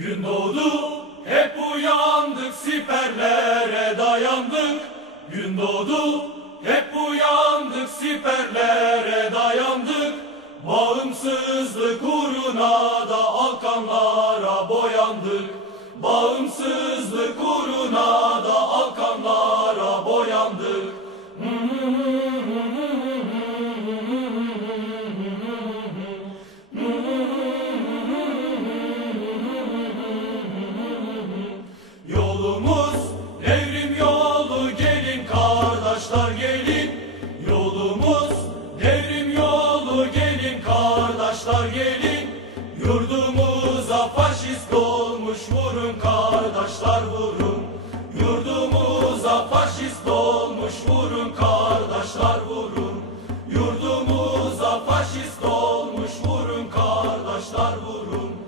Gün doğdu, hep uyandık, siperlere dayandık. Gün doğdu, hep uyandık, siperlere dayandık. Bağımsızlık uğruna da alkanlara boyandık. Bağımsızlık uğruna da alkanlara boyandık. yolumuz devrim yolu gelin kardeşler gelin. Yolumuz devrim yolu gelin kardeşler gelin. Yurdumuza faşist olmuş vurun kardeşler vurun. Yurdumuza faşist olmuş vurun kardeşler vurun. Yurdumuza faşist olmuş vurun kardeşler vurun.